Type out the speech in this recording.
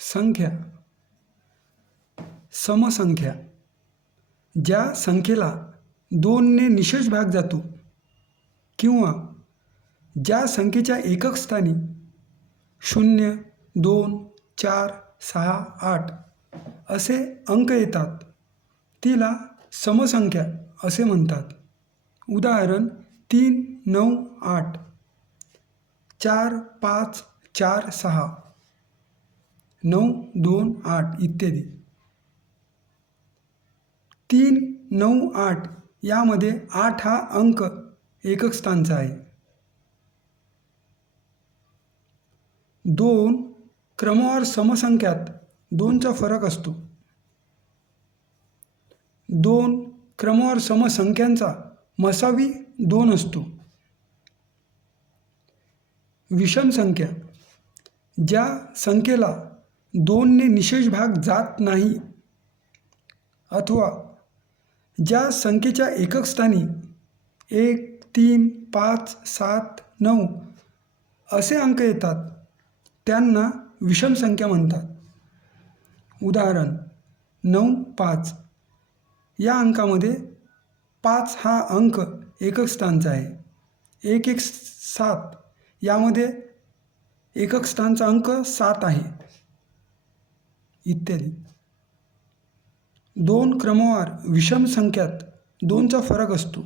संख्या, समसंख्या. ज्या संख्येला 2ने निशेष भाग जातो किंवा ज्या संख्येच्या एकक स्थानी 0, 2, 4, 6, 8 असे अंक येतात तिला समसंख्या असे म्हणतात. उदाहरण 3, 9, 8, 4, 5, 4, 6, 9, 2, 8 इत्यादी. 3, 9, 8 यामध्ये 8 हा अंक एकक स्थानचा आहे. 2 क्रमवार समसंख्यात 2चा फरक असतो. 2 क्रमवार समसंख्यांचा मसावी 2 असतो. विषम संख्या, ज्या संख्येला 2ने निशेष भाग जात नाही अथवा ज्या संख्येच्या एकक स्थानी 1, 3, 5, 7, 9 असे अंक येतात त्यांना विषम संख्या म्हणतात. उदाहरण 9, 5 या अंकामध्ये 5 हा अंक एकक स्थानचा आहे. 1, 1, 7 यामध्ये एकक स्थानचा अंक 7 आहे इत्यादी. 2 क्रमवार विषम संख्यात 2चा फरक असतो.